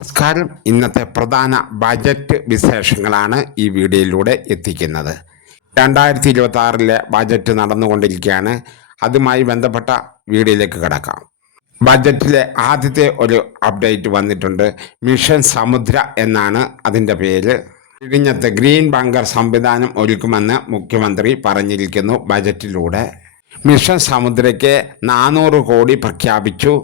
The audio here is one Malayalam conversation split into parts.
നമസ്കാരം. ഇന്നത്തെ പ്രധാന ബജറ്റ് വിശേഷങ്ങളാണ് ഈ വീഡിയോയിലൂടെ എത്തിക്കുന്നത്. 2026 ബജറ്റ് നടന്നുകൊണ്ടിരിക്കുകയാണ്. അതുമായി ബന്ധപ്പെട്ട വീഡിയോയിലേക്ക് കിടക്കാം. ബജറ്റിലെ ആദ്യത്തെ ഒരു അപ്ഡേറ്റ് വന്നിട്ടുണ്ട്. മിഷൻ സമുദ്ര എന്നാണ് അതിൻ്റെ പേര്. ഇടിഞ്ഞത്ത് ഗ്രീൻ ബങ്കർ സംവിധാനം ഒരുക്കുമെന്ന് മുഖ്യമന്ത്രി പറഞ്ഞിരിക്കുന്നു ബജറ്റിലൂടെ. മിഷൻ സമുദ്രയ്ക്ക് 400 കോടി പ്രഖ്യാപിച്ചു.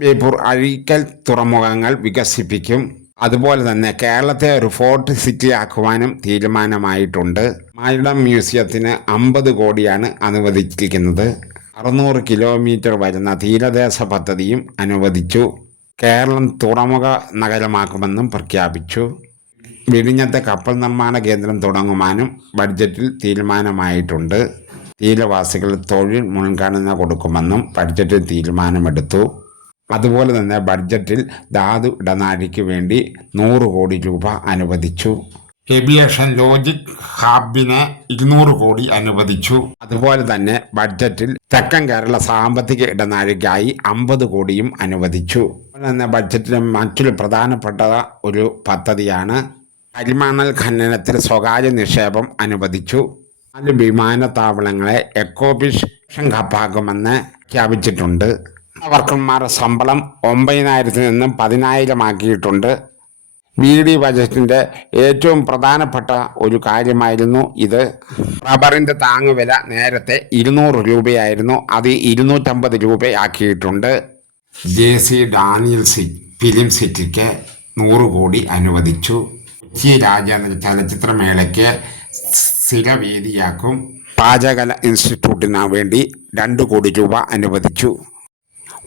ബേപ്പൂർ അഴീക്കൽ തുറമുഖങ്ങൾ വികസിപ്പിക്കും. അതുപോലെ തന്നെ കേരളത്തെ ഒരു ഫോർട്ട് സിറ്റി ആക്കുവാനും തീരുമാനമായിട്ടുണ്ട്. മാരിടം മ്യൂസിയത്തിന് 50 കോടിയാണ് അനുവദിച്ചിരിക്കുന്നത്. 600 കിലോമീറ്റർ വരുന്ന തീരദേശ പദ്ധതിയും അനുവദിച്ചു. കേരളം തുറമുഖ നഗരമാക്കുമെന്നും പ്രഖ്യാപിച്ചു. വിഴിഞ്ഞത്തെ കപ്പൽ നിർമ്മാണ കേന്ദ്രം തുടങ്ങുവാനും ബഡ്ജറ്റിൽ തീരുമാനമായിട്ടുണ്ട്. തീരവാസികൾ തൊഴിൽ മുൻഗണന കൊടുക്കുമെന്നും ബഡ്ജറ്റിൽ തീരുമാനമെടുത്തു. അതുപോലെ തന്നെ ബഡ്ജറ്റിൽ ധാതു ഇടനാഴിക്ക് വേണ്ടി 100 കോടി രൂപ അനുവദിച്ചു. ഏവിയേഷൻ ലോജിക് ഹബിന് 200 കോടി അനുവദിച്ചു. അതുപോലെ തന്നെ ബഡ്ജറ്റിൽ തെക്കൻ കേരള സാമ്പത്തിക ഇടനാഴിക്കായി 50 കോടിയും അനുവദിച്ചു. അതുപോലെ തന്നെ ബഡ്ജറ്റിലെ മറ്റൊരു പ്രധാനപ്പെട്ട ഒരു പദ്ധതിയാണ് കരിമണൽ ഖനനത്തിൽ സ്വകാര്യ നിക്ഷേപം അനുവദിച്ചു. 4 വിമാനത്താവളങ്ങളെ എക്കോഫിഷൻ ഹബ്ബാക്കുമെന്ന് പ്രഖ്യാപിച്ചിട്ടുണ്ട്. വർക്കർമാരുടെ ശമ്പളം 9,000 നിന്നും 10,000 ആക്കിയിട്ടുണ്ട്. BD ബജറ്റിൻ്റെ ഏറ്റവും പ്രധാനപ്പെട്ട ഒരു കാര്യമായിരുന്നു ഇത്. റബ്ബറിൻ്റെ താങ്ങുവില നേരത്തെ 200 രൂപയായിരുന്നു, അത് 250 രൂപയാക്കിയിട്ടുണ്ട്. JC ഡാനിയൽ ഫിലിം സിറ്റിക്ക് 100 കോടി അനുവദിച്ചു. കൊച്ചി രാജ്യാന്തര ചലച്ചിത്രമേളയ്ക്ക് സ്ഥിരവേദിയാക്കും. പാചകല ഇൻസ്റ്റിറ്റ്യൂട്ടിന് വേണ്ടി 2 കോടി രൂപ അനുവദിച്ചു.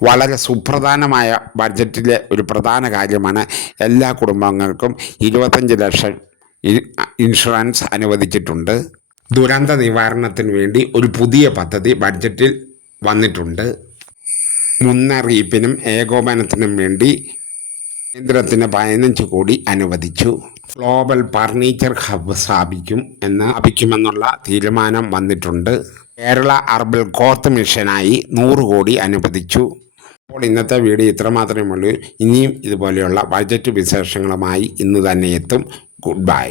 വളരെ സുപ്രധാനമായ ബഡ്ജറ്റിലെ ഒരു പ്രധാന കാര്യമാണ് എല്ലാ കുടുംബങ്ങൾക്കും 25 ലക്ഷം ഇൻഷുറൻസ് അനുവദിച്ചിട്ടുണ്ട്. ദുരന്ത നിവാരണത്തിന് വേണ്ടി ഒരു പുതിയ പദ്ധതി ബഡ്ജറ്റിൽ വന്നിട്ടുണ്ട്. മുന്നറിയിപ്പിനും ഏകോപനത്തിനും വേണ്ടി കേന്ദ്രത്തിന് 15 കോടി അനുവദിച്ചു. ഗ്ലോബൽ ഫർണിച്ചർ ഹബ്ബ് സ്ഥാപിക്കുമെന്നുള്ള തീരുമാനം വന്നിട്ടുണ്ട്. കേരള അർബൻ കോർത്ത് മിഷനായി 100 കോടി അനുവദിച്ചു. അപ്പോൾ ഇന്നത്തെ വീഡിയോ ഇത്ര മാത്രമേ ഉള്ളൂ. ഇനിയും ഇതുപോലെയുള്ള ബഡ്ജറ്റ് വിശേഷങ്ങളുമായി ഇന്ന് തന്നെ എത്തും. Good bye.